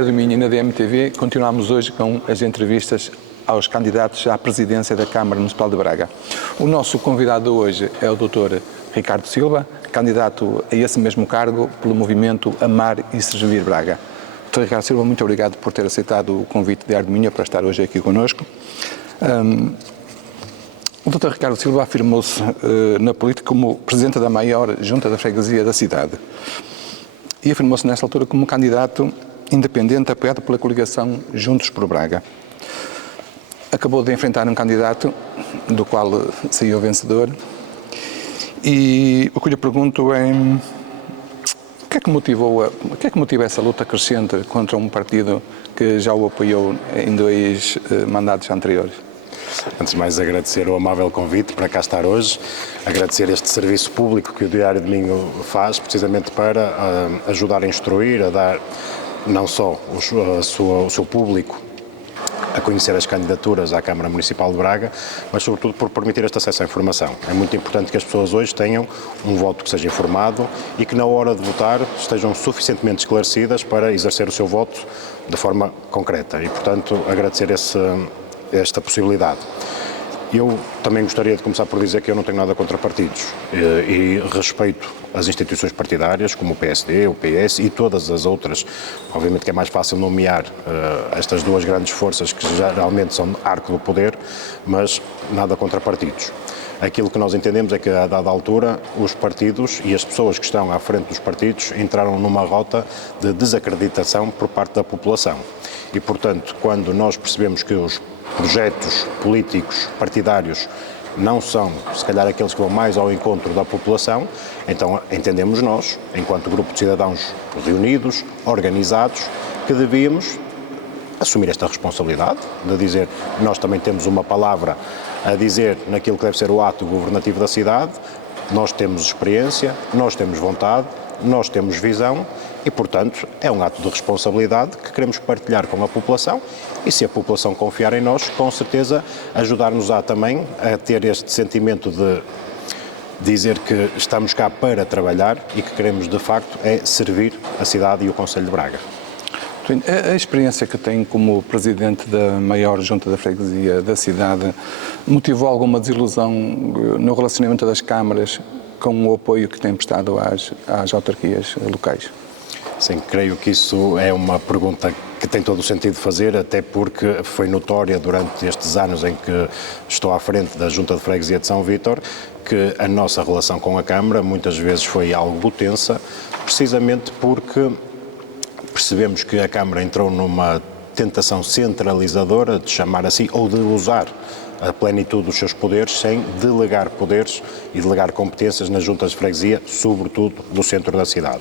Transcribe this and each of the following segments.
Diário do Minho e na DMTV, continuamos hoje com as entrevistas aos candidatos à presidência da Câmara Municipal de Braga. O nosso convidado hoje é o Dr. Ricardo Silva, candidato a esse mesmo cargo pelo movimento Amar e Servir Braga. Dr. Ricardo Silva, muito obrigado por ter aceitado o convite do Diário do Minho para estar hoje aqui connosco. O Dr. Ricardo Silva afirmou-se na política como presidente da maior junta da freguesia da cidade e afirmou-se nessa altura como candidato independente apoiado pela coligação Juntos por Braga. Acabou de enfrentar um candidato do qual saiu vencedor e o que eu lhe pergunto é o que é que motiva essa luta crescente contra um partido que já o apoiou em 2 mandatos anteriores? Antes de mais, agradecer o amável convite para cá estar hoje, agradecer este serviço público que o Diário do Minho faz, precisamente para ajudar a instruir, a dar não só o seu público a conhecer as candidaturas à Câmara Municipal de Braga, mas sobretudo por permitir este acesso à informação. É muito importante que as pessoas hoje tenham um voto que seja informado e que na hora de votar estejam suficientemente esclarecidas para exercer o seu voto de forma concreta e, portanto, agradecer esta possibilidade. Eu também gostaria de começar por dizer que eu não tenho nada contra partidos e respeito as instituições partidárias, como o PSD, o PS e todas as outras. Obviamente que é mais fácil nomear estas 2 grandes forças que geralmente são arco do poder, mas nada contra partidos. Aquilo que nós entendemos é que, a dada altura, os partidos e as pessoas que estão à frente dos partidos entraram numa rota de desacreditação por parte da população. E, portanto, quando nós percebemos que os projetos políticos partidários não são, se calhar, aqueles que vão mais ao encontro da população, então entendemos nós, enquanto grupo de cidadãos reunidos, organizados, que devíamos assumir esta responsabilidade de dizer nós também temos uma palavra a dizer naquilo que deve ser o ato governativo da cidade, nós temos experiência, nós temos vontade, nós temos visão e, portanto, é um ato de responsabilidade que queremos partilhar com a população e, se a população confiar em nós, com certeza ajudar-nos-á também a ter este sentimento de dizer que estamos cá para trabalhar e que queremos, de facto, servir a cidade e o Concelho de Braga. A experiência que tem como presidente da maior junta da freguesia da cidade motivou alguma desilusão no relacionamento das câmaras com o apoio que tem prestado às autarquias locais? Sim, creio que isso é uma pergunta que tem todo o sentido de fazer, até porque foi notória durante estes anos em que estou à frente da Junta de Freguesia de São Vítor que a nossa relação com a Câmara muitas vezes foi algo tensa, precisamente porque percebemos que a Câmara entrou numa tentação centralizadora, de chamar assim, ou de usar a plenitude dos seus poderes sem delegar poderes e delegar competências nas juntas de freguesia, sobretudo do centro da cidade.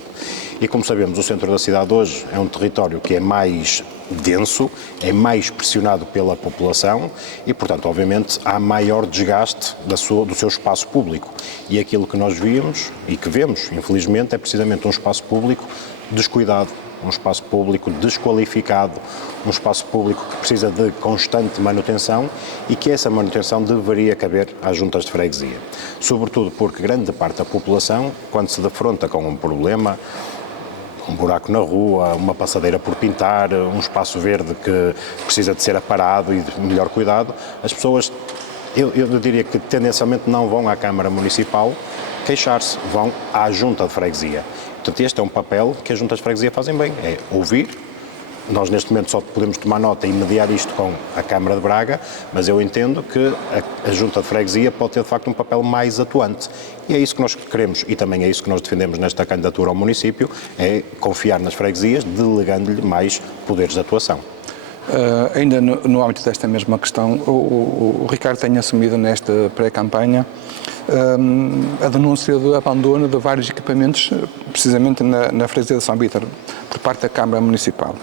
E como sabemos, o centro da cidade hoje é um território que é mais denso, é mais pressionado pela população e, portanto, obviamente, há maior desgaste do seu espaço público. E aquilo que nós víamos e que vemos, infelizmente, é precisamente um espaço público descuidado, um espaço público desqualificado, um espaço público que precisa de constante manutenção e que essa manutenção deveria caber às juntas de freguesia. Sobretudo porque grande parte da população, quando se defronta com um problema, um buraco na rua, uma passadeira por pintar, um espaço verde que precisa de ser aparado e de melhor cuidado, as pessoas, eu diria que tendencialmente não vão à Câmara Municipal queixar-se, vão à junta de freguesia. Portanto, este é um papel que as juntas de freguesia fazem bem, é ouvir. Nós, neste momento, só podemos tomar nota e mediar isto com a Câmara de Braga, mas eu entendo que a junta de freguesia pode ter, de facto, um papel mais atuante. E é isso que nós queremos e também é isso que nós defendemos nesta candidatura ao município, é confiar nas freguesias, delegando-lhe mais poderes de atuação. Ainda no âmbito desta mesma questão, o Ricardo tem assumido nesta pré-campanha a denúncia do abandono de vários equipamentos, precisamente na freguesia de São Vítor, por parte da Câmara Municipal.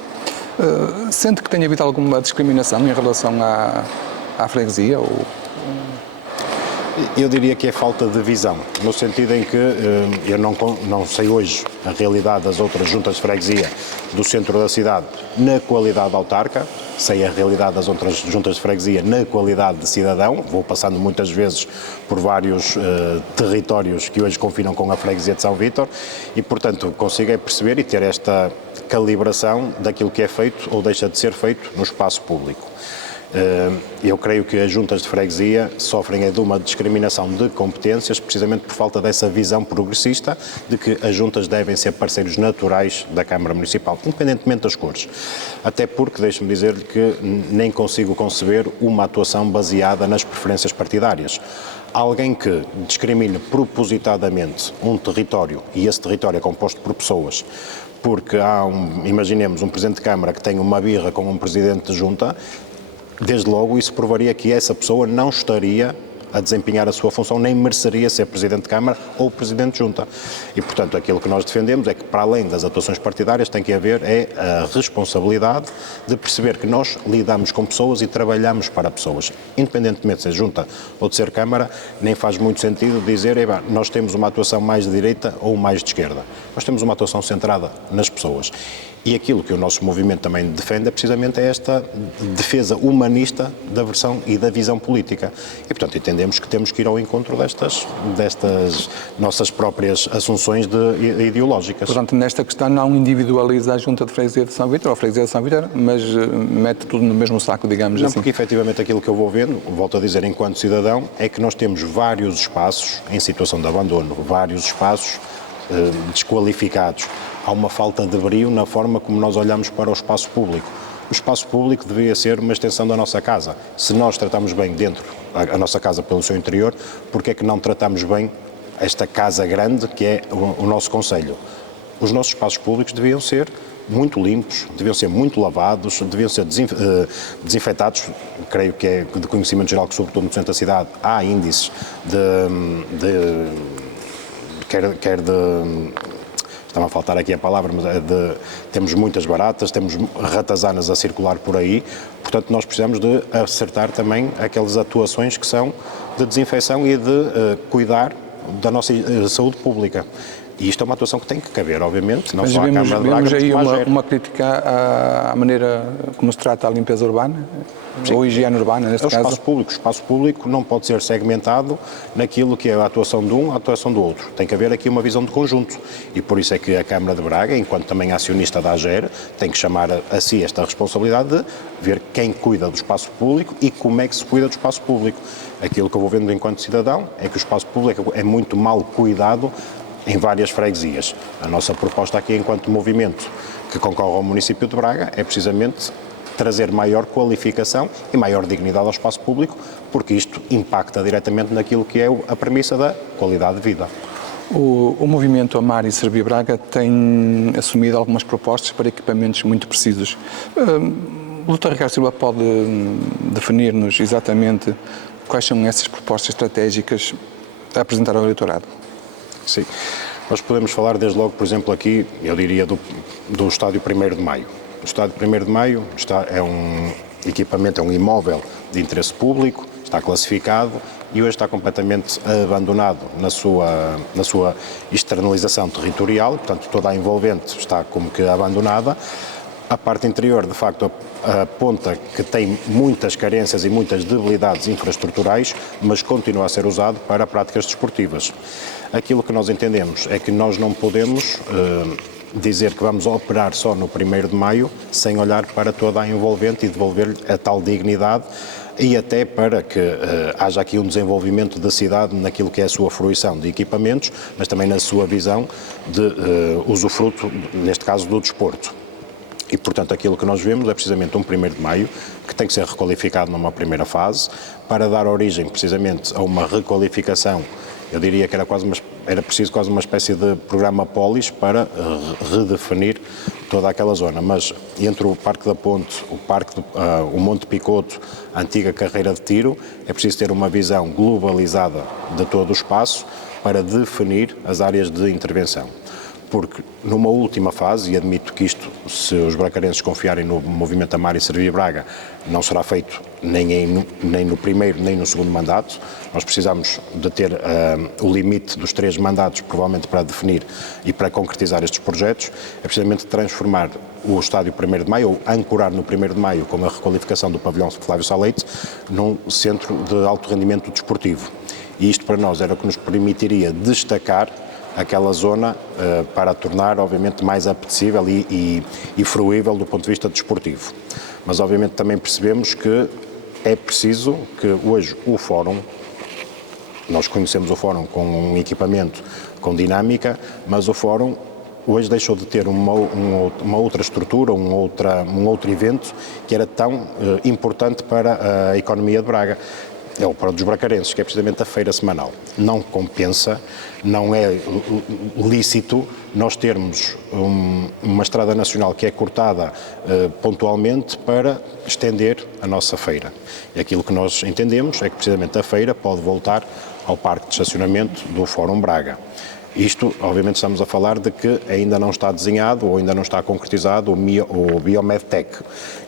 Sente que tenha havido alguma discriminação em relação à freguesia? Eu diria que é falta de visão, no sentido em que eu não sei hoje a realidade das outras juntas de freguesia do centro da cidade na qualidade autarca, sei a realidade das outras juntas de freguesia na qualidade de cidadão, vou passando muitas vezes por vários territórios que hoje confinam com a freguesia de São Vítor e, portanto, consigo é perceber e ter esta calibração daquilo que é feito ou deixa de ser feito no espaço público. Eu creio que as juntas de freguesia sofrem de uma discriminação de competências precisamente por falta dessa visão progressista de que as juntas devem ser parceiros naturais da Câmara Municipal, independentemente das cores. Até porque, deixe-me dizer-lhe que nem consigo conceber uma atuação baseada nas preferências partidárias. Alguém que discrimine propositadamente um território, e esse território é composto por pessoas, porque imaginemos um Presidente de Câmara que tem uma birra com um Presidente de Junta, desde logo isso provaria que essa pessoa não estaria a desempenhar a sua função, nem mereceria ser Presidente de Câmara ou Presidente de Junta. E, portanto, aquilo que nós defendemos é que, para além das atuações partidárias, tem que haver a responsabilidade de perceber que nós lidamos com pessoas e trabalhamos para pessoas. Independentemente de ser Junta ou de ser Câmara, nem faz muito sentido dizer, nós temos uma atuação mais de direita ou mais de esquerda. Nós temos uma atuação centrada nas pessoas. E aquilo que o nosso movimento também defende é precisamente esta defesa humanista da versão e da visão política. E, portanto, entendemos que temos que ir ao encontro destas nossas próprias assunções ideológicas. Portanto, nesta questão não individualiza a Junta de Freguesia de São Vítor ou a Freguesia de São Vítor, mas mete tudo no mesmo saco, digamos assim. Não, porque efetivamente aquilo que eu vou vendo, volto a dizer enquanto cidadão, é que nós temos vários espaços em situação de abandono, vários espaços desqualificados. Há uma falta de brio na forma como nós olhamos para o espaço público. O espaço público deveria ser uma extensão da nossa casa. Se nós tratamos bem dentro a nossa casa pelo seu interior, porque é que não tratamos bem esta casa grande que é o nosso concelho? Os nossos espaços públicos deviam ser muito limpos, deviam ser muito lavados, deviam ser desinfetados. Creio que é de conhecimento geral que, sobretudo no centro da cidade, há índices estava a faltar aqui a palavra, mas temos muitas baratas, temos ratazanas a circular por aí, portanto nós precisamos de acertar também aquelas atuações que são de desinfecção e de cuidar da nossa saúde pública. E isto é uma atuação que tem que caber, obviamente, não só à Câmara de Braga, mas aí uma crítica à maneira como se trata a limpeza urbana, sim, ou a higiene urbana, neste caso. O espaço público não pode ser segmentado naquilo que é a atuação de um, a atuação do outro. Tem que haver aqui uma visão de conjunto. E por isso é que a Câmara de Braga, enquanto também acionista da AGER, tem que chamar a si esta responsabilidade de ver quem cuida do espaço público e como é que se cuida do espaço público. Aquilo que eu vou vendo enquanto cidadão é que o espaço público é muito mal cuidado em várias freguesias. A nossa proposta aqui, enquanto movimento que concorre ao município de Braga, é precisamente trazer maior qualificação e maior dignidade ao espaço público, porque isto impacta diretamente naquilo que é a premissa da qualidade de vida. O movimento Amar e Servir Braga tem assumido algumas propostas para equipamentos muito precisos. O Dr. Ricardo Silva pode definir-nos exatamente quais são essas propostas estratégicas a apresentar ao eleitorado? Sim, nós podemos falar desde logo, por exemplo, aqui, eu diria, do Estádio 1º de Maio. O Estádio 1º de Maio é um equipamento, é um imóvel de interesse público, está classificado e hoje está completamente abandonado na sua externalização territorial, portanto toda a envolvente está como que abandonada. A parte interior, de facto, aponta que tem muitas carências e muitas debilidades infraestruturais, mas continua a ser usado para práticas desportivas. Aquilo que nós entendemos é que nós não podemos dizer que vamos operar só no 1º de Maio sem olhar para toda a envolvente e devolver-lhe a tal dignidade e até para que haja aqui um desenvolvimento da cidade naquilo que é a sua fruição de equipamentos, mas também na sua visão de usufruto, neste caso, do desporto. E, portanto, aquilo que nós vemos é precisamente um 1º de Maio, que tem que ser requalificado numa primeira fase, para dar origem, precisamente, a uma requalificação. Eu diria que era preciso quase uma espécie de programa Polis para redefinir toda aquela zona. Mas entre o Parque da Ponte, o Monte Picoto, a antiga carreira de tiro, é preciso ter uma visão globalizada de todo o espaço para definir as áreas de intervenção. porque numa última fase, e admito que isto, se os bracarenses confiarem no movimento Amar e Servir Braga, não será feito nem no primeiro nem no segundo mandato. Nós precisamos de ter o limite dos 3 mandatos, provavelmente, para definir e para concretizar estes projetos. É precisamente transformar o estádio 1º de Maio, ou ancorar no 1º de Maio, com a requalificação do pavilhão Flávio Salete, num centro de alto rendimento desportivo. E isto para nós era o que nos permitiria destacar aquela zona para a tornar, obviamente, mais apetecível e fruível do ponto de vista desportivo. Mas, obviamente, também percebemos que é preciso que hoje o Fórum, nós conhecemos o Fórum com um equipamento com dinâmica, mas o Fórum hoje deixou de ter uma outra estrutura, um outro evento que era tão importante para a economia de Braga. É o para dos bracarenses, que é precisamente a feira semanal. Não compensa, não é lícito nós termos uma estrada nacional que é cortada pontualmente para estender a nossa feira. E aquilo que nós entendemos é que precisamente a feira pode voltar ao parque de estacionamento do Fórum Braga. Isto, obviamente, estamos a falar de que ainda não está desenhado ou ainda não está concretizado o Biomedtech.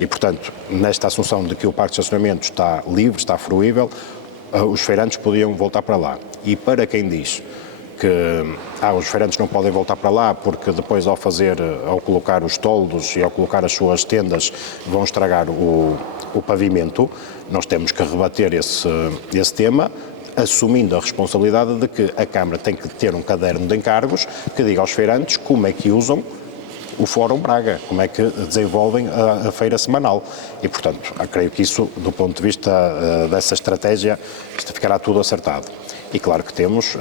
E, portanto, nesta assunção de que o parque de estacionamento está livre, está fruível, os feirantes podiam voltar para lá. E para quem diz que os feirantes não podem voltar para lá porque depois ao colocar os toldos e ao colocar as suas tendas vão estragar o pavimento, nós temos que rebater esse tema, assumindo a responsabilidade de que a Câmara tem que ter um caderno de encargos que diga aos feirantes como é que usam o Fórum Braga, como é que desenvolvem a feira semanal. E, portanto, creio que isso, do ponto de vista dessa estratégia, isto ficará tudo acertado. E claro que temos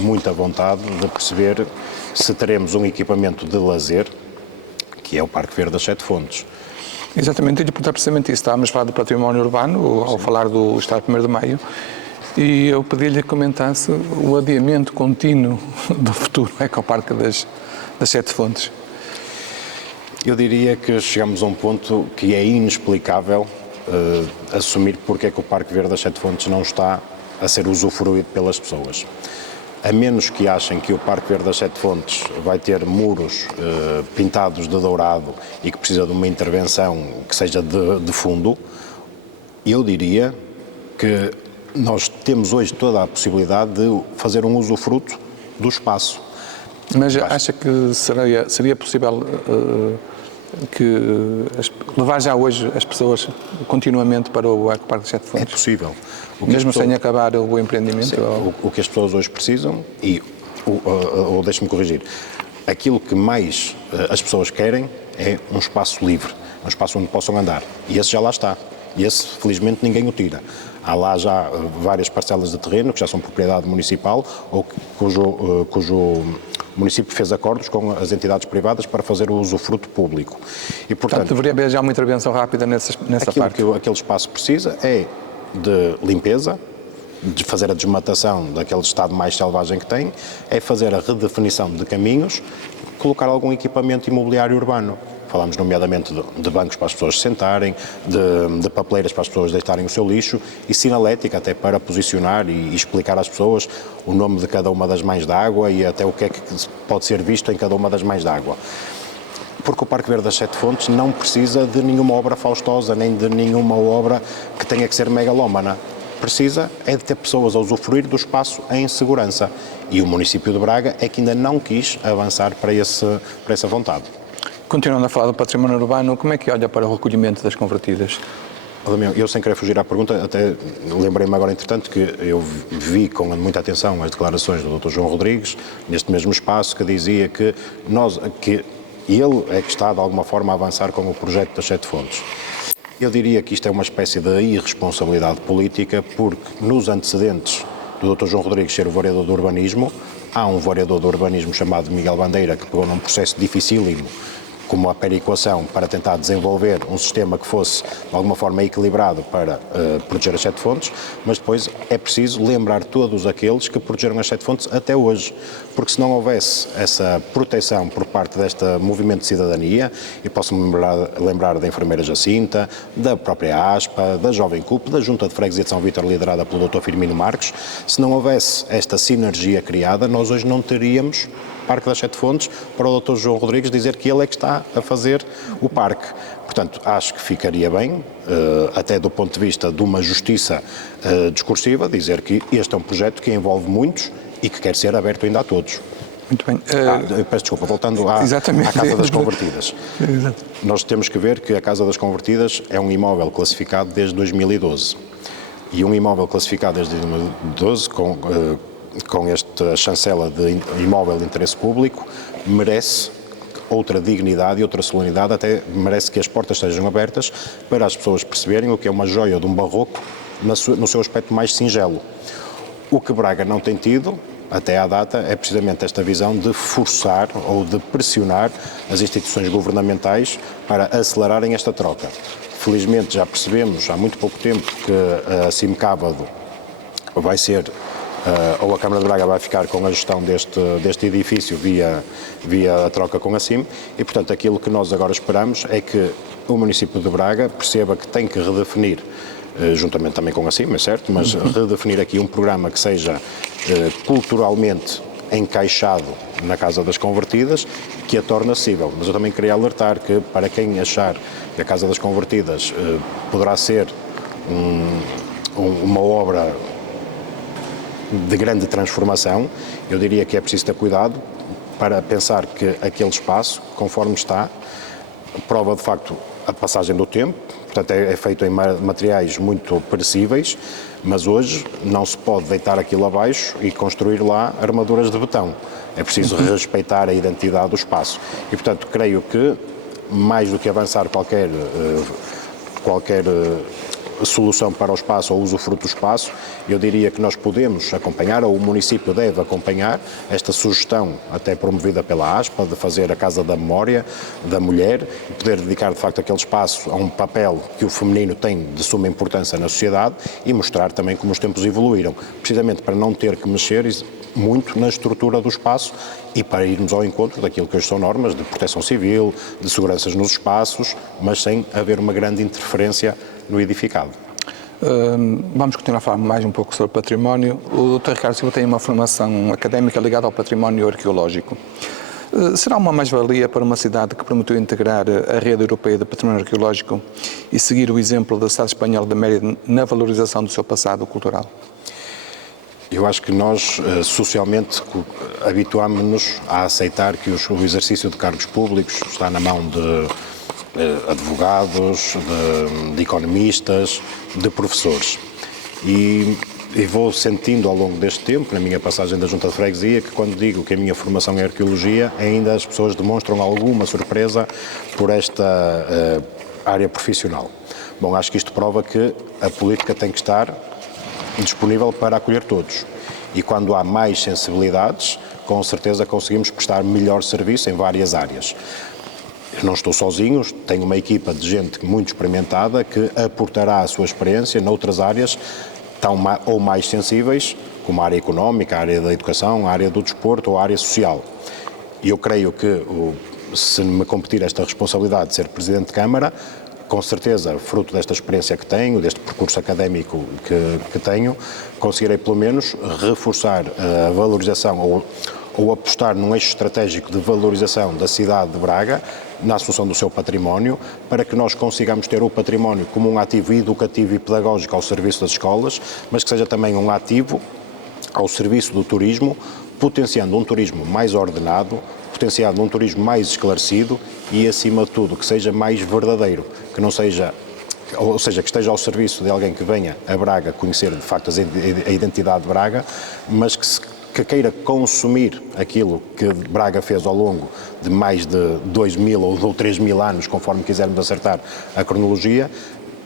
muita vontade de perceber se teremos um equipamento de lazer, que é o Parque Verde das Sete Fontes. Exatamente, e de precisamente isso. Estávamos a falar do património urbano, ao falar do Estado 1º de Maio, e eu pedi-lhe que comentasse o adiamento contínuo do futuro ecoparque das Sete Fontes. Eu diria que chegamos a um ponto que é inexplicável assumir porque é que o Parque Verde das Sete Fontes não está a ser usufruído pelas pessoas. A menos que achem que o Parque Verde das Sete Fontes vai ter muros pintados de dourado e que precisa de uma intervenção que seja de fundo, eu diria que nós temos hoje toda a possibilidade de fazer um usufruto do espaço. Mas acha que seria possível levar já hoje as pessoas continuamente para o Ecoparque das Sete Fontes? É possível. Mesmo sem acabar o empreendimento? Sim, o que as pessoas hoje precisam ou deixe-me corrigir, aquilo que mais as pessoas querem é um espaço livre, um espaço onde possam andar. E esse já lá está. E esse, felizmente, ninguém o tira. Há lá já várias parcelas de terreno que já são propriedade municipal ou cujo município fez acordos com as entidades privadas para fazer o usufruto público. E, portanto, deveria haver já uma intervenção rápida nessa parte. Aquilo que aquele espaço precisa é de limpeza, de fazer a desmatação daquele estado mais selvagem que tem, é fazer a redefinição de caminhos, colocar algum equipamento imobiliário urbano. Falamos nomeadamente de bancos para as pessoas se sentarem, de papeleiras para as pessoas deitarem o seu lixo e sinalética até para posicionar e explicar às pessoas o nome de cada uma das mães de água e até o que é que pode ser visto em cada uma das mães de água. Porque o Parque Verde das Sete Fontes não precisa de nenhuma obra faustosa, nem de nenhuma obra que tenha que ser megalómana. Precisa é de ter pessoas a usufruir do espaço em segurança. E o município de Braga é que ainda não quis avançar para essa vontade. Continuando a falar do património urbano, como é que olha para o recolhimento das convertidas? Eu, sem querer fugir à pergunta, até lembrei-me agora, entretanto, que eu vi com muita atenção as declarações do Dr. João Rodrigues, neste mesmo espaço, que dizia que ele é que está, de alguma forma, a avançar com o projeto das Sete Fontes. Eu diria que isto é uma espécie de irresponsabilidade política, porque nos antecedentes do Dr. João Rodrigues ser o vereador do urbanismo, há um vereador do urbanismo chamado Miguel Bandeira, que pegou num processo dificílimo, como a perequação, para tentar desenvolver um sistema que fosse, de alguma forma, equilibrado para proteger as Sete Fontes, mas depois é preciso lembrar todos aqueles que protegeram as Sete Fontes até hoje, porque se não houvesse essa proteção por parte deste movimento de cidadania, e posso-me lembrar da enfermeira Jacinta, da própria ASPA, da Jovem CUP, da Junta de Freguesia de São Vítor, liderada pelo Dr. Firmino Marques, se não houvesse esta sinergia criada, nós hoje não teríamos Parque das Sete Fontes para o Dr. João Rodrigues dizer que ele é que está a fazer o parque. Portanto, acho que ficaria bem, até do ponto de vista de uma justiça discursiva, dizer que este é um projeto que envolve muitos e que quer ser aberto ainda a todos. Muito bem. Peço desculpa, voltando à Casa das Convertidas. Exato. Nós temos que ver que a Casa das Convertidas é um imóvel classificado desde 2012. E um imóvel classificado desde 2012, com esta chancela de imóvel de interesse público, merece outra dignidade e outra solenidade, até merece que as portas sejam abertas para as pessoas perceberem o que é uma joia de um barroco no seu aspecto mais singelo. O que Braga não tem tido, até à data, é precisamente esta visão de forçar ou de pressionar as instituições governamentais para acelerarem esta troca. Felizmente já percebemos há muito pouco tempo que a Cimcávado vai ser, ou a Câmara de Braga vai ficar com a gestão deste edifício via a troca com a CIM e, portanto, aquilo que nós agora esperamos é que o município de Braga perceba que tem que redefinir, juntamente também com a CIM, é certo, mas redefinir aqui um programa que seja culturalmente encaixado na Casa das Convertidas, que a torne acessível. Mas eu também queria alertar que, para quem achar que a Casa das Convertidas poderá ser uma obra de grande transformação, eu diria que é preciso ter cuidado para pensar que aquele espaço, conforme está, prova de facto a passagem do tempo, portanto é feito em materiais muito perecíveis, mas hoje não se pode deitar aquilo abaixo e construir lá armaduras de betão. É preciso respeitar a identidade do espaço. E, portanto, creio que, mais do que avançar qualquer solução para o espaço ou usufruto do espaço, eu diria que nós podemos acompanhar, ou o município deve acompanhar, esta sugestão, até promovida pela ASPA, de fazer a Casa da Memória da Mulher, e poder dedicar, de facto, aquele espaço a um papel que o feminino tem de suma importância na sociedade e mostrar também como os tempos evoluíram, precisamente para não ter que mexer muito na estrutura do espaço e para irmos ao encontro daquilo que hoje são normas de proteção civil, de seguranças nos espaços, mas sem haver uma grande interferência no edificado. Vamos continuar a falar mais um pouco sobre património. O Dr. Ricardo Silva tem uma formação académica ligada ao património arqueológico. Será uma mais-valia para uma cidade que prometeu integrar a rede europeia de património arqueológico e seguir o exemplo da cidade espanhola de Mérida na valorização do seu passado cultural? Eu acho que nós, socialmente, habituámos-nos a aceitar que o exercício de cargos públicos está na mão de advogados, de economistas, de professores. E vou sentindo ao longo deste tempo, na minha passagem da Junta de Freguesia, que quando digo que a minha formação é arqueologia, ainda as pessoas demonstram alguma surpresa por esta área profissional. Bom, acho que isto prova que a política tem que estar disponível para acolher todos. E quando há mais sensibilidades, com certeza conseguimos prestar melhor serviço em várias áreas. Eu não estou sozinho, tenho uma equipa de gente muito experimentada que aportará a sua experiência noutras áreas tão ou mais sensíveis, como a área económica, a área da educação, a área do desporto ou a área social. E eu creio que, se me competir esta responsabilidade de ser Presidente de Câmara, com certeza, fruto desta experiência que tenho, deste percurso académico que tenho, conseguirei pelo menos reforçar a valorização ou apostar num eixo estratégico de valorização da cidade de Braga, na assunção do seu património, para que nós consigamos ter o património como um ativo educativo e pedagógico ao serviço das escolas, mas que seja também um ativo ao serviço do turismo, potenciando um turismo mais ordenado, potenciando um turismo mais esclarecido e, acima de tudo, que seja mais verdadeiro, que não seja, ou seja, que esteja ao serviço de alguém que venha a Braga conhecer, de facto, a identidade de Braga, mas que queira consumir aquilo que Braga fez ao longo de mais de 2.000 ou 3.000 anos, conforme quisermos acertar a cronologia,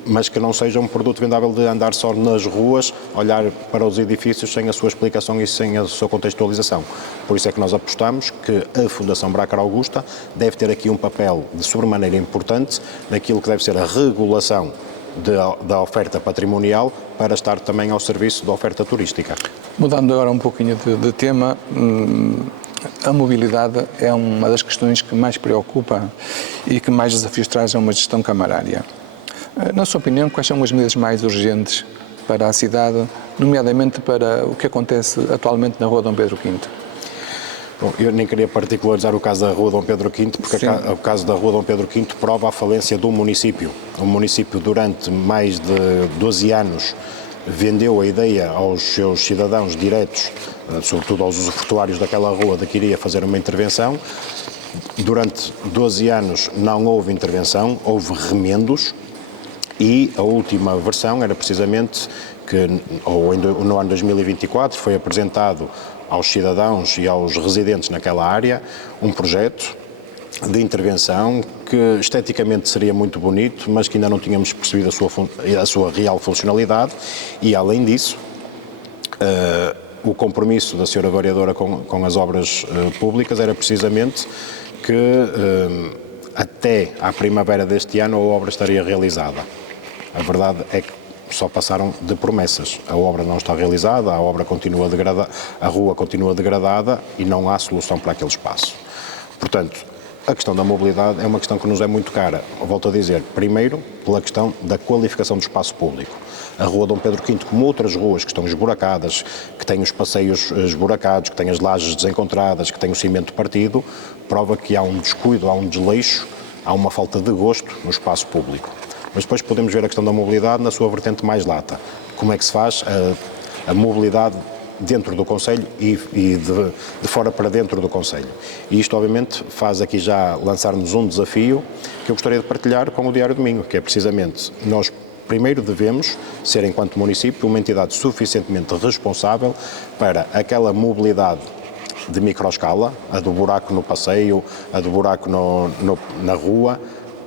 mas que não seja um produto vendável de andar só nas ruas, olhar para os edifícios sem a sua explicação e sem a sua contextualização. Por isso é que nós apostamos que a Fundação Brácar Augusta deve ter aqui um papel de sobremaneira importante naquilo que deve ser a regulação da oferta patrimonial para estar também ao serviço da oferta turística. Mudando agora um pouquinho de tema, a mobilidade é uma das questões que mais preocupa e que mais desafios traz a uma gestão camarária. Na sua opinião, quais são as medidas mais urgentes para a cidade, nomeadamente para o que acontece atualmente na Rua Dom Pedro V? Bom, eu nem queria particularizar o caso da Rua Dom Pedro V, porque o caso da Rua Dom Pedro V prova a falência do município. O município, durante mais de 12 anos, vendeu a ideia aos seus cidadãos diretos, sobretudo aos usufrutuários daquela rua, de que iria fazer uma intervenção. Durante 12 anos não houve intervenção, houve remendos, e a última versão era precisamente que, no ano 2024, foi apresentado aos cidadãos e aos residentes naquela área um projeto de intervenção que esteticamente seria muito bonito, mas que ainda não tínhamos percebido a sua real funcionalidade, e além disso, o compromisso da Sra. Vereadora com as obras públicas era precisamente que até à primavera deste ano a obra estaria realizada. A verdade é que só passaram de promessas. A obra não está realizada, a obra continua degradada, a rua continua degradada e não há solução para aquele espaço. Portanto, a questão da mobilidade é uma questão que nos é muito cara. Volto a dizer, primeiro, pela questão da qualificação do espaço público. A Rua Dom Pedro V, como outras ruas que estão esburacadas, que têm os passeios esburacados, que têm as lajes desencontradas, que têm o cimento partido, prova que há um descuido, há um desleixo, há uma falta de gosto no espaço público. Mas depois podemos ver a questão da mobilidade na sua vertente mais lata. Como é que se faz a mobilidade dentro do Concelho e de fora para dentro do Concelho. E isto, obviamente, faz aqui já lançar-nos um desafio que eu gostaria de partilhar com o Diário Domingo, que é precisamente nós primeiro devemos ser, enquanto município, uma entidade suficientemente responsável para aquela mobilidade de microescala, a do buraco no passeio, a do buraco na rua,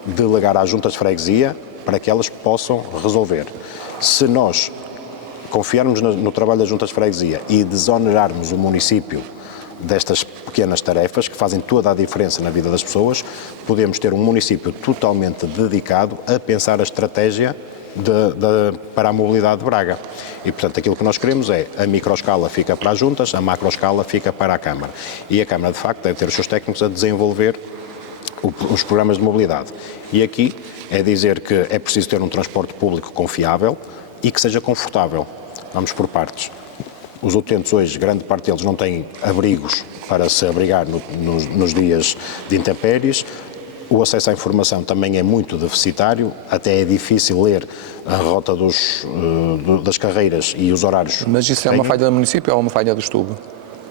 delegar às juntas de freguesia para que elas possam resolver. Se nós confiarmos no trabalho das juntas de freguesia e desonerarmos o município destas pequenas tarefas que fazem toda a diferença na vida das pessoas, podemos ter um município totalmente dedicado a pensar a estratégia para a mobilidade de Braga. E, portanto, aquilo que nós queremos é a microescala fica para as juntas, a macroescala fica para a Câmara. E a Câmara, de facto, deve ter os seus técnicos a desenvolver os programas de mobilidade. E aqui é dizer que é preciso ter um transporte público confiável e que seja confortável. Vamos por partes. Os utentes hoje, grande parte deles não têm abrigos para se abrigar nos dias de intempéries. O acesso à informação também é muito deficitário, até é difícil ler a rota das carreiras e os horários. Mas isso é uma falha do município ou é uma falha do STUB?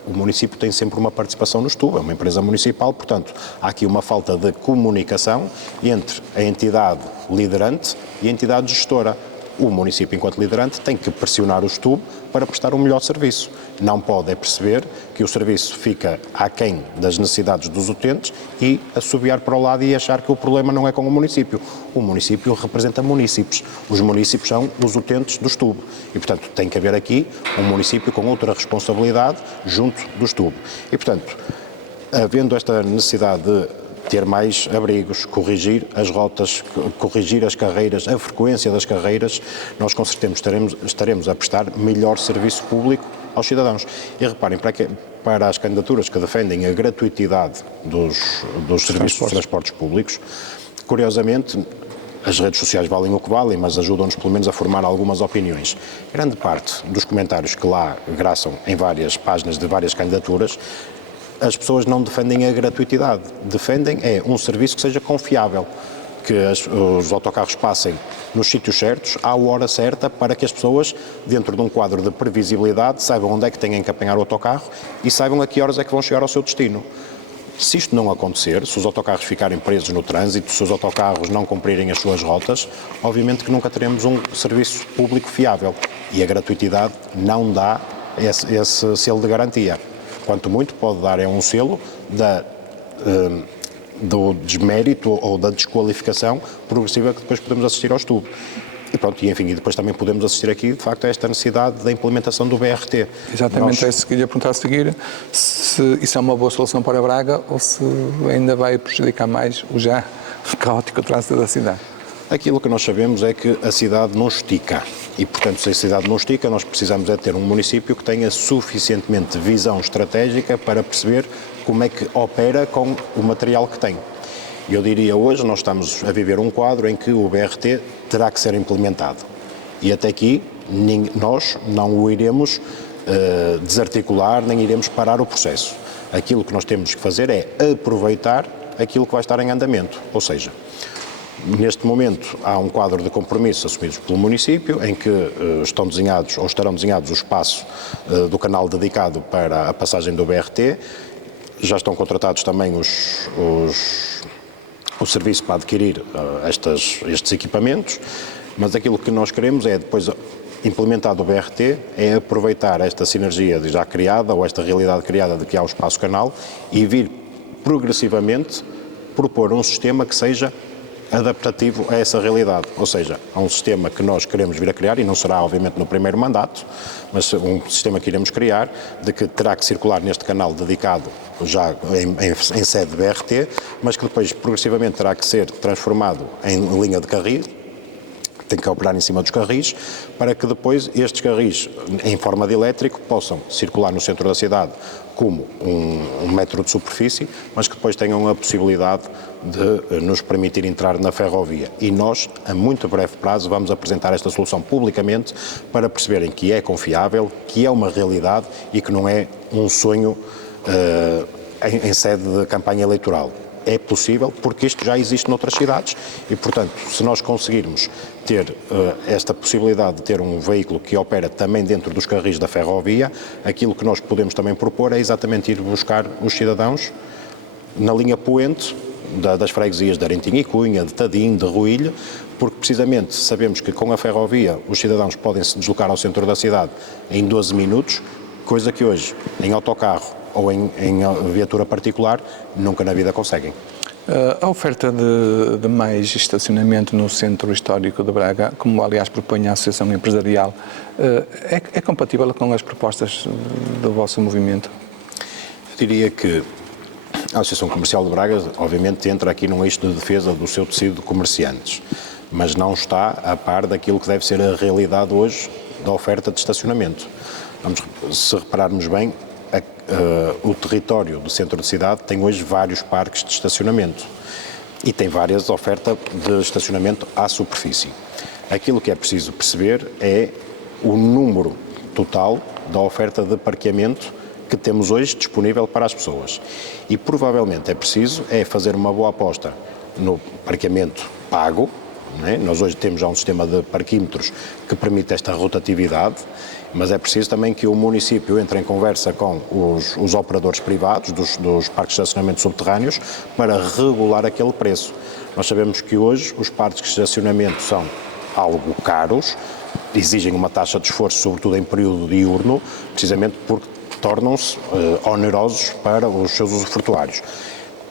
O município tem sempre uma participação no STUB, é uma empresa municipal, portanto, há aqui uma falta de comunicação entre a entidade liderante e a entidade gestora. O município, enquanto liderante, tem que pressionar o STUB para prestar um melhor serviço. Não pode perceber que o serviço fica aquém das necessidades dos utentes e assobiar para o lado e achar que o problema não é com o município. O município representa munícipes. Os munícipes são os utentes do STUB. E, portanto, tem que haver aqui um município com outra responsabilidade junto do STUB. E, portanto, havendo esta necessidade de ter mais abrigos, corrigir as rotas, corrigir as carreiras, a frequência das carreiras, nós com certeza estaremos a prestar melhor serviço público aos cidadãos. E reparem, para as candidaturas que defendem a gratuitidade dos serviços de transportes públicos, curiosamente, as redes sociais valem o que valem, mas ajudam-nos pelo menos a formar algumas opiniões. Grande parte dos comentários que lá graçam em várias páginas de várias candidaturas, as pessoas não defendem a gratuitidade, defendem um serviço que seja confiável, que os autocarros passem nos sítios certos, à hora certa, para que as pessoas, dentro de um quadro de previsibilidade, saibam onde é que têm que apanhar o autocarro e saibam a que horas é que vão chegar ao seu destino. Se isto não acontecer, se os autocarros ficarem presos no trânsito, se os autocarros não cumprirem as suas rotas, obviamente que nunca teremos um serviço público fiável e a gratuitidade não dá esse selo de garantia. Quanto muito pode dar um selo do desmérito ou da desqualificação progressiva que depois podemos assistir ao STUB. E pronto, e enfim, e depois também podemos assistir aqui, de facto, a esta necessidade da implementação do BRT. Exatamente, é isso que queria perguntar a seguir, se isso é uma boa solução para Braga ou se ainda vai prejudicar mais o já caótico trânsito da cidade. Aquilo que nós sabemos é que a cidade não estica e, portanto, se a cidade não estica, nós precisamos é ter um município que tenha suficientemente visão estratégica para perceber como é que opera com o material que tem. Eu diria hoje, nós estamos a viver um quadro em que o BRT terá que ser implementado e até aqui nós não o iremos desarticular nem iremos parar o processo. Aquilo que nós temos que fazer é aproveitar aquilo que vai estar em andamento, ou seja, neste momento há um quadro de compromissos assumidos pelo município em que estão desenhados ou estarão desenhados o espaço do canal dedicado para a passagem do BRT, já estão contratados também o serviço para adquirir estes equipamentos, mas aquilo que nós queremos é depois implementado o BRT, é aproveitar esta sinergia já criada ou esta realidade criada de que há o espaço canal e vir progressivamente propor um sistema que seja adaptativo a essa realidade, ou seja, a um sistema que nós queremos vir a criar, e não será obviamente no primeiro mandato, mas um sistema que iremos criar, de que terá que circular neste canal dedicado já em sede de BRT, mas que depois progressivamente terá que ser transformado em linha de carris, tem que operar em cima dos carris, para que depois estes carris, em forma de elétrico, possam circular no centro da cidade como um metro de superfície, mas que depois tenham a possibilidade de nos permitir entrar na ferrovia. E nós, a muito breve prazo, vamos apresentar esta solução publicamente para perceberem que é confiável, que é uma realidade e que não é um sonho em sede de campanha eleitoral. É possível porque isto já existe noutras cidades e, portanto, se nós conseguirmos ter esta possibilidade de ter um veículo que opera também dentro dos carris da ferrovia, aquilo que nós podemos também propor é exatamente ir buscar os cidadãos na linha poente das freguesias de Arentim e Cunha, de Tadim, de Ruilho, porque precisamente sabemos que com a ferrovia os cidadãos podem se deslocar ao centro da cidade em 12 minutos, coisa que hoje, em autocarro ou em viatura particular, nunca na vida conseguem. A oferta de mais estacionamento no centro histórico de Braga, como aliás propõe a Associação Empresarial, é compatível com as propostas do vosso movimento? Eu diria que a Associação Comercial de Braga, obviamente, entra aqui num eixo de defesa do seu tecido de comerciantes, mas não está a par daquilo que deve ser a realidade hoje da oferta de estacionamento. Se repararmos bem, o território do centro de cidade tem hoje vários parques de estacionamento e tem várias ofertas de estacionamento à superfície. Aquilo que é preciso perceber é o número total da oferta de parqueamento que temos hoje disponível para as pessoas. E provavelmente é preciso fazer uma boa aposta no parqueamento pago, né? Nós hoje temos já um sistema de parquímetros que permite esta rotatividade, mas é preciso também que o município entre em conversa com os operadores privados dos parques de estacionamento subterrâneos para regular aquele preço. Nós sabemos que hoje os parques de estacionamento são algo caros, exigem uma taxa de esforço, sobretudo em período diurno, precisamente porque tornam-se onerosos para os seus usufrutuários.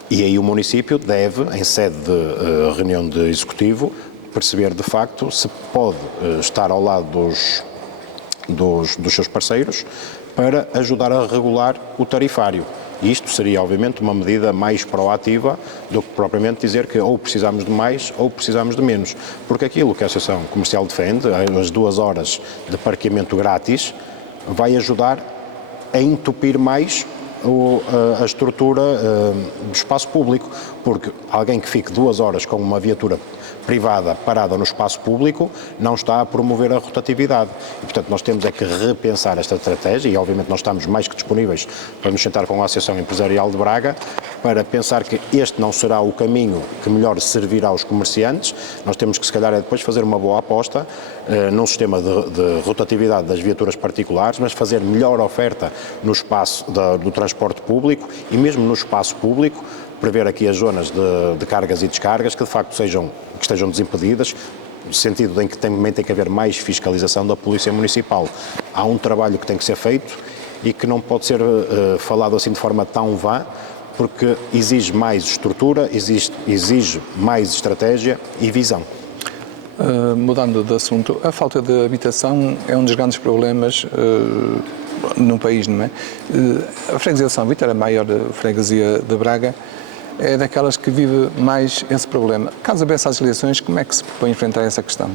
E aí o município deve, em sede de reunião de executivo, perceber de facto se pode estar ao lado dos seus parceiros para ajudar a regular o tarifário. E isto seria, obviamente, uma medida mais proativa do que propriamente dizer que ou precisamos de mais ou precisamos de menos. Porque aquilo que a Associação Comercial defende, as 2 horas de parqueamento grátis, vai ajudar a entupir mais a estrutura do espaço público, porque alguém que fique 2 horas com uma viatura privada parada no espaço público não está a promover a rotatividade. E, portanto, nós temos que repensar esta estratégia e, obviamente, nós estamos mais que disponíveis para nos sentar com a Associação Empresarial de Braga para pensar que este não será o caminho que melhor servirá aos comerciantes. Nós temos que, se calhar, depois fazer uma boa aposta num sistema de rotatividade das viaturas particulares, mas fazer melhor oferta no espaço do transporte público e mesmo no espaço público, prever aqui as zonas de cargas e descargas que de facto estejam desimpedidas, no sentido em que também tem que haver mais fiscalização da Polícia Municipal. Há um trabalho que tem que ser feito e que não pode ser falado assim de forma tão vã, porque exige mais estrutura, exige mais estratégia e visão. Mudando de assunto, a falta de habitação é um dos grandes problemas no país, não é? A freguesia de São Vítor, a maior freguesia de Braga, é daquelas que vive mais esse problema. Caso houvesse as eleições, como é que se propõe enfrentar essa questão?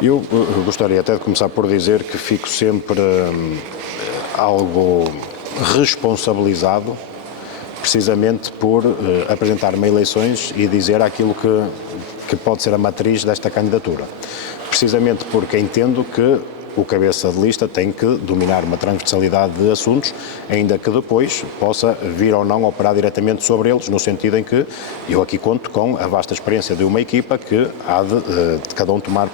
Eu gostaria até de começar por dizer que fico sempre algo responsabilizado, precisamente por apresentar-me a eleições e dizer aquilo que pode ser a matriz desta candidatura. Precisamente porque entendo que o cabeça de lista tem que dominar uma transversalidade de assuntos, ainda que depois possa vir ou não operar diretamente sobre eles, no sentido em que eu aqui conto com a vasta experiência de uma equipa que há de cada um tomar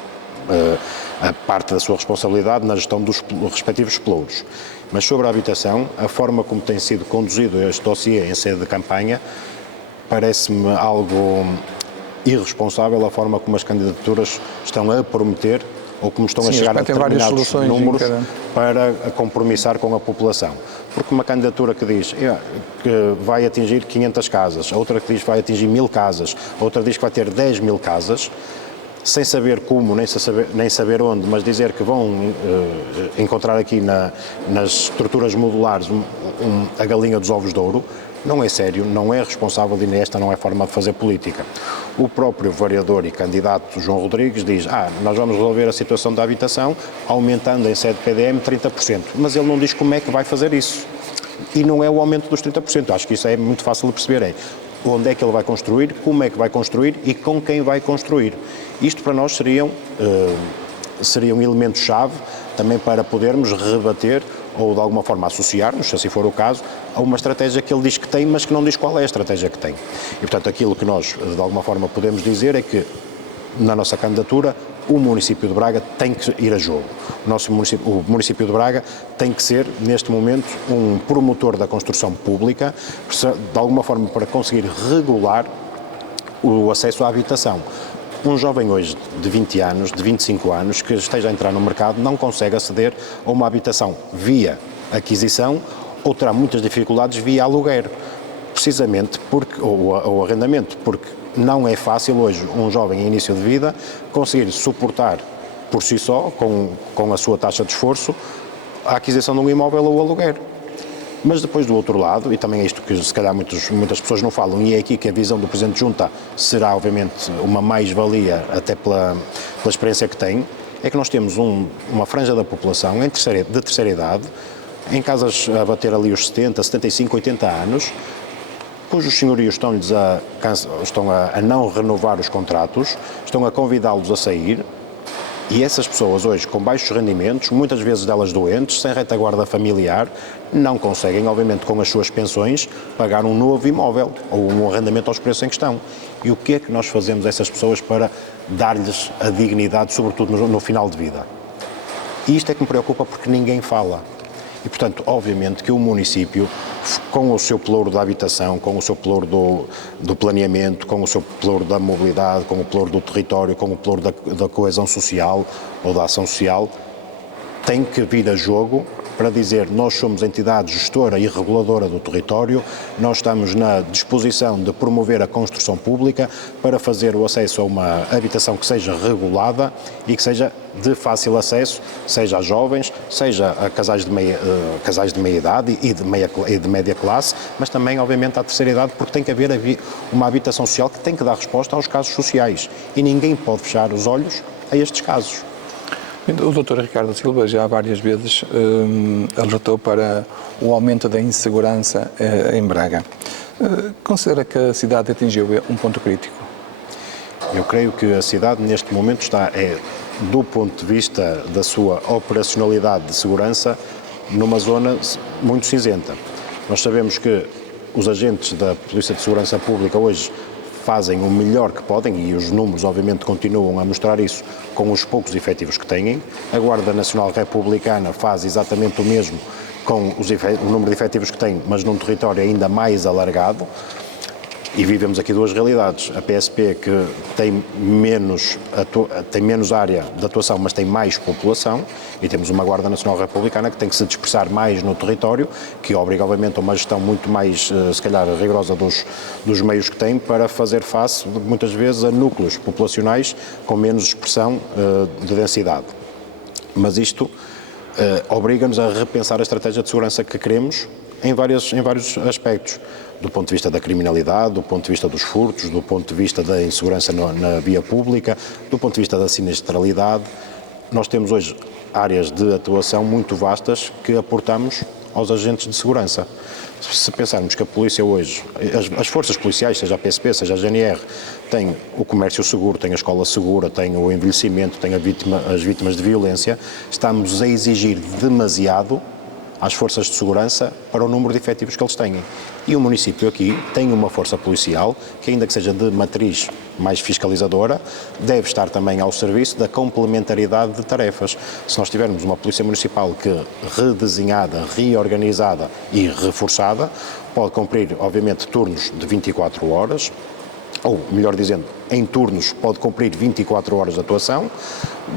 a parte da sua responsabilidade na gestão dos respectivos pelouros. Mas sobre a habitação, a forma como tem sido conduzido este dossiê em sede de campanha, parece-me algo irresponsável a forma como as candidaturas estão a prometer ou como estão a chegar a determinados números para compromissar com a população. Porque uma candidatura que diz que vai atingir 500 casas, outra que diz que vai atingir 1000 casas, outra diz que vai ter 10.000 casas, sem saber como, nem saber onde, mas dizer que vão encontrar aqui nas estruturas modulares a galinha dos ovos de ouro, não é sério, não é responsável e esta não é forma de fazer política. O próprio vereador e candidato João Rodrigues diz: nós vamos resolver a situação da habitação aumentando em sede PDM 30%, mas ele não diz como é que vai fazer isso. E não é o aumento dos 30%, acho que isso é muito fácil de perceber, onde é que ele vai construir, como é que vai construir e com quem vai construir. Isto para nós seria um elemento-chave também para podermos rebater ou de alguma forma associar-nos, se assim for o caso, a uma estratégia que ele diz que tem, mas que não diz qual é a estratégia que tem. E, portanto, aquilo que nós, de alguma forma, podemos dizer é que, na nossa candidatura, o município de Braga tem que ir a jogo. O município de Braga tem que ser, neste momento, um promotor da construção pública, de alguma forma para conseguir regular o acesso à habitação. Um jovem hoje de 20 anos, de 25 anos, que esteja a entrar no mercado, não consegue aceder a uma habitação via aquisição ou terá muitas dificuldades via aluguer, precisamente ou arrendamento, porque não é fácil hoje um jovem em início de vida conseguir suportar por si só, com a sua taxa de esforço, a aquisição de um imóvel ou o aluguer. Mas depois do outro lado, e também é isto que se calhar muitas pessoas não falam, e é aqui que a visão do Presidente Junta será obviamente uma mais-valia até pela experiência que tem, é que nós temos uma franja da população de terceira idade, em casas a bater ali os 70, 75, 80 anos, cujos senhorios estão a não renovar os contratos, estão a convidá-los a sair. E essas pessoas hoje com baixos rendimentos, muitas vezes delas doentes, sem retaguarda familiar, não conseguem, obviamente com as suas pensões, pagar um novo imóvel ou um arrendamento aos preços em questão. E o que é que nós fazemos a essas pessoas para dar-lhes a dignidade, sobretudo no final de vida? E isto é que me preocupa porque ninguém fala. E, portanto, obviamente que o município, com o seu pelouro da habitação, com o seu pelouro do planeamento, com o seu pelouro da mobilidade, com o pelouro do território, com o pelouro da coesão social ou da ação social, tem que vir a jogo para dizer: nós somos entidade gestora e reguladora do território, nós estamos na disposição de promover a construção pública para fazer o acesso a uma habitação que seja regulada e que seja de fácil acesso, seja a jovens, seja a casais de meia idade e de média classe, mas também, obviamente, à terceira idade, porque tem que haver uma habitação social que tem que dar resposta aos casos sociais e ninguém pode fechar os olhos a estes casos. O Dr. Ricardo Silva já várias vezes alertou para o aumento da insegurança em Braga. Considera que a cidade atingiu um ponto crítico? Eu creio que a cidade neste momento está, do ponto de vista da sua operacionalidade de segurança, numa zona muito cinzenta. Nós sabemos que os agentes da Polícia de Segurança Pública hoje fazem o melhor que podem e os números obviamente continuam a mostrar isso com os poucos efetivos que têm. A Guarda Nacional Republicana faz exatamente o mesmo com o número de efetivos que tem, mas num território ainda mais alargado. E vivemos aqui duas realidades. A PSP, que tem menos área de atuação, mas tem mais população, e temos uma Guarda Nacional Republicana que tem que se dispersar mais no território, que obriga, obviamente, a uma gestão muito mais, se calhar, rigorosa dos meios que tem para fazer face, muitas vezes, a núcleos populacionais com menos expressão de densidade. Mas isto obriga-nos a repensar a estratégia de segurança que queremos em vários aspectos. Do ponto de vista da criminalidade, do ponto de vista dos furtos, do ponto de vista da insegurança na via pública, do ponto de vista da sinistralidade. Nós temos hoje áreas de atuação muito vastas que aportamos aos agentes de segurança. Se pensarmos que a polícia hoje, as forças policiais, seja a PSP, seja a GNR, têm o comércio seguro, têm a escola segura, têm o envelhecimento, têm as vítimas de violência, estamos a exigir demasiado às forças de segurança para o número de efetivos que eles têm. E o município aqui tem uma força policial que, ainda que seja de matriz mais fiscalizadora, deve estar também ao serviço da complementaridade de tarefas. Se nós tivermos uma polícia municipal que, redesenhada, reorganizada e reforçada, pode cumprir, obviamente, turnos de 24 horas, ou, melhor dizendo, em turnos pode cumprir 24 horas de atuação,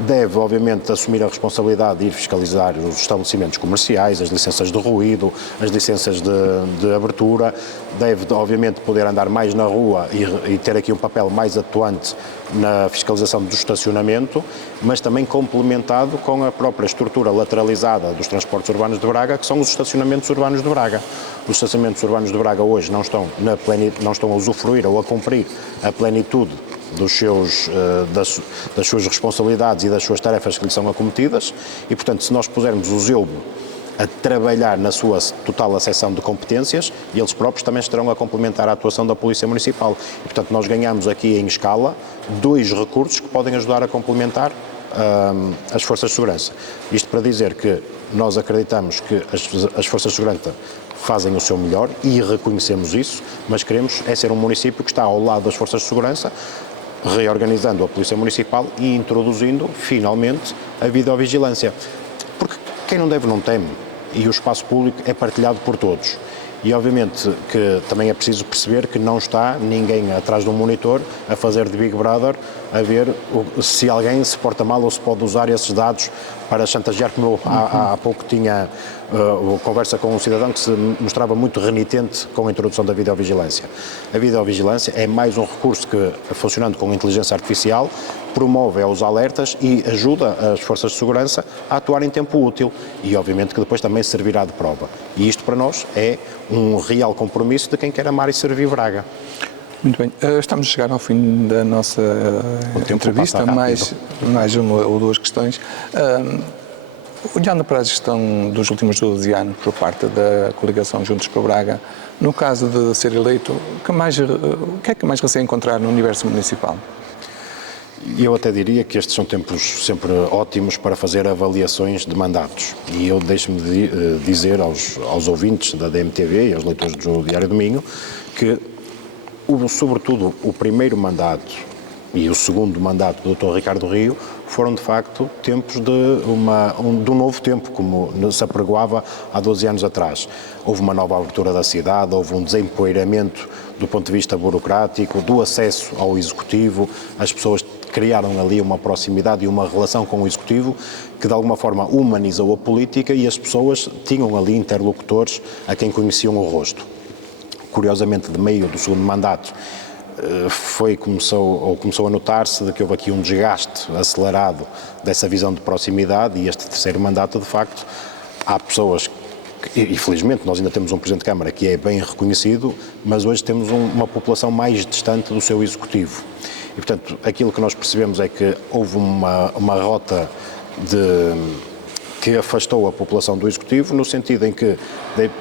deve, obviamente, assumir a responsabilidade de ir fiscalizar os estabelecimentos comerciais, as licenças de ruído, as licenças de abertura, deve, obviamente, poder andar mais na rua e ter aqui um papel mais atuante na fiscalização do estacionamento, mas também complementado com a própria estrutura lateralizada dos transportes urbanos de Braga, que são os estacionamentos urbanos de Braga. Os estacionamentos urbanos de Braga hoje não estão a usufruir ou a cumprir a plenitude das suas responsabilidades e das suas tarefas que lhes são acometidas e, portanto, se nós pusermos o ZEUB a trabalhar na sua total acessão de competências, eles próprios também estarão a complementar a atuação da Polícia Municipal. E, portanto, nós ganhamos aqui em escala 2 recursos que podem ajudar a complementar as forças de segurança. Isto para dizer que nós acreditamos que as forças de segurança fazem o seu melhor e reconhecemos isso, mas queremos ser um município que está ao lado das forças de segurança, reorganizando a Polícia Municipal e introduzindo, finalmente, a videovigilância. Porque quem não deve não teme, e o espaço público é partilhado por todos. E, obviamente, que também é preciso perceber que não está ninguém atrás de um monitor a fazer de Big Brother, a ver se alguém se porta mal ou se pode usar esses dados para chantagear, como eu há pouco tinha conversa com um cidadão que se mostrava muito renitente com a introdução da videovigilância. A videovigilância é mais um recurso que, funcionando com inteligência artificial, promove os alertas e ajuda as forças de segurança a atuar em tempo útil e, obviamente, que depois também servirá de prova. E isto, para nós, é um real compromisso de quem quer amar e servir Braga. Muito bem. Estamos a chegar ao fim da nossa entrevista. Mais uma ou 2 questões. Olhando para a gestão dos últimos 12 anos por parte da coligação Juntos por Braga, no caso de ser eleito, o que é que mais receia encontrar no universo municipal? Eu até diria que estes são tempos sempre ótimos para fazer avaliações de mandatos. E eu deixo-me dizer aos ouvintes da DMTV e aos leitores do Diário do Minho que, sobretudo, o primeiro mandato e o segundo mandato do Dr. Ricardo Rio foram, de facto, tempos de um novo tempo, como se apregoava há 12 anos atrás. Houve uma nova abertura da cidade, houve um desempoeiramento do ponto de vista burocrático, do acesso ao Executivo, as pessoas criaram ali uma proximidade e uma relação com o Executivo que, de alguma forma, humanizou a política e as pessoas tinham ali interlocutores a quem conheciam o rosto. Curiosamente, de meio do segundo mandato, começou a notar-se de que houve aqui um desgaste acelerado dessa visão de proximidade e este terceiro mandato, de facto, há pessoas e felizmente nós ainda temos um Presidente de Câmara que é bem reconhecido, mas hoje temos uma população mais distante do seu Executivo. E, portanto, aquilo que nós percebemos é que houve uma rota que afastou a população do Executivo, no sentido em que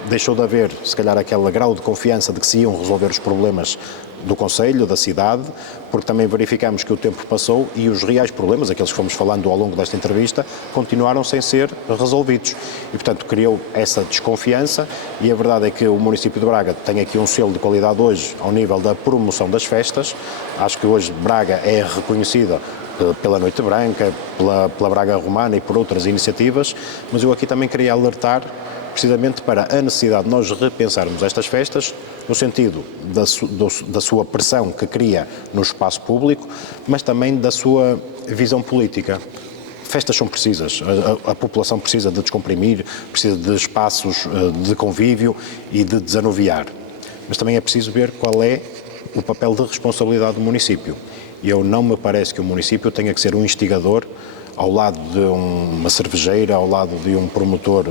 deixou de haver, se calhar, aquele grau de confiança de que se iam resolver os problemas do Concelho, da cidade, porque também verificamos que o tempo passou e os reais problemas, aqueles que fomos falando ao longo desta entrevista, continuaram sem ser resolvidos. E, portanto, criou essa desconfiança e a verdade é que o município de Braga tem aqui um selo de qualidade hoje ao nível da promoção das festas. Acho que hoje Braga é reconhecida pela Noite Branca, pela Braga Romana e por outras iniciativas, mas eu aqui também queria alertar precisamente para a necessidade de nós repensarmos estas festas no sentido da sua pressão que cria no espaço público, mas também da sua visão política. Festas são precisas, a população precisa de descomprimir, precisa de espaços de convívio e de desanuviar, mas também é preciso ver qual é o papel de responsabilidade do município. E não me parece que o município tenha que ser um instigador ao lado de uma cervejeira, ao lado de um promotor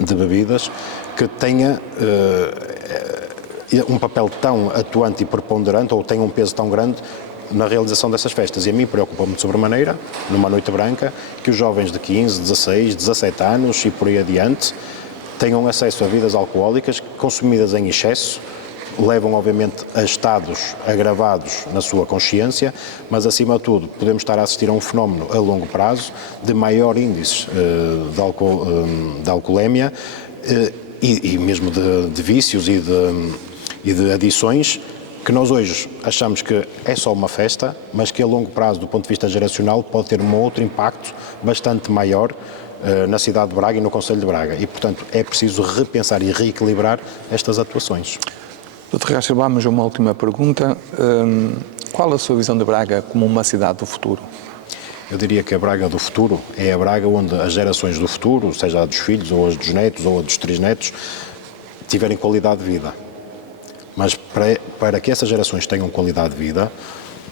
de bebidas, que tenha um papel tão atuante e preponderante, ou tenha um peso tão grande na realização dessas festas. E a mim preocupa-me de sobremaneira, numa Noite Branca, que os jovens de 15, 16, 17 anos e por aí adiante tenham acesso a bebidas alcoólicas consumidas em excesso, levam obviamente a estados agravados na sua consciência, mas acima de tudo podemos estar a assistir a um fenómeno a longo prazo de maior índice de alcoolemia e mesmo de vícios e de adições, que nós hoje achamos que é só uma festa, mas que a longo prazo, do ponto de vista geracional, pode ter um outro impacto bastante maior na cidade de Braga e no concelho de Braga. E, portanto, é preciso repensar e reequilibrar estas atuações. Dr. Ricardo Silva, mas uma última pergunta. Qual a sua visão de Braga como uma cidade do futuro? Eu diria que a Braga do futuro é a Braga onde as gerações do futuro, seja a dos filhos, ou as dos netos, ou a dos trisnetos, tiverem qualidade de vida. Mas para que essas gerações tenham qualidade de vida,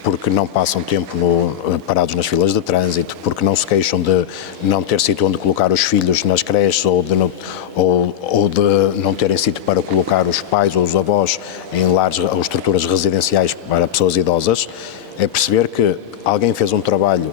porque não passam tempo parados nas filas de trânsito, porque não se queixam de não ter sítio onde colocar os filhos nas creches ou de não terem sítio para colocar os pais ou os avós em lares ou estruturas residenciais para pessoas idosas, é perceber que alguém fez um trabalho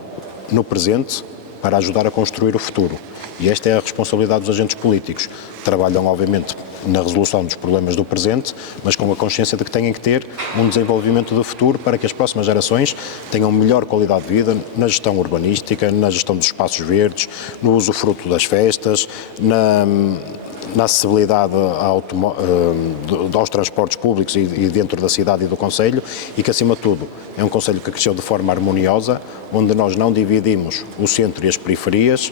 no presente para ajudar a construir o futuro. E esta é a responsabilidade dos agentes políticos. Trabalham, obviamente, na resolução dos problemas do presente, mas com a consciência de que têm que ter um desenvolvimento do futuro para que as próximas gerações tenham melhor qualidade de vida na gestão urbanística, na gestão dos espaços verdes, no usufruto das festas, na acessibilidade aos transportes públicos e dentro da cidade e do concelho, e que, acima de tudo, é um concelho que cresceu de forma harmoniosa, onde nós não dividimos o centro e as periferias,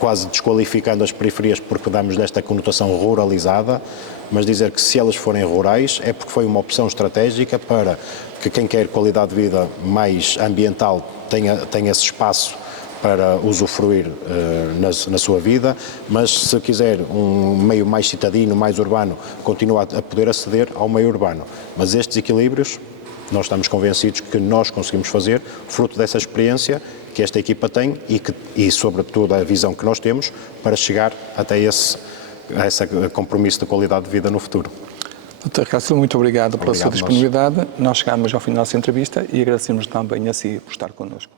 quase desqualificando as periferias porque damos desta conotação ruralizada, mas dizer que se elas forem rurais é porque foi uma opção estratégica para que quem quer qualidade de vida mais ambiental tenha esse espaço para usufruir na sua vida, mas se quiser um meio mais citadino, mais urbano, continua a poder aceder ao meio urbano. Mas estes equilíbrios, nós estamos convencidos que nós conseguimos fazer, fruto dessa experiência que esta equipa tem e sobretudo a visão que nós temos para chegar até esse compromisso de qualidade de vida no futuro. Dr. Ricardo Silva, muito obrigado pela sua disponibilidade. Nós chegamos ao fim da nossa entrevista e agradecemos também a si por estar connosco.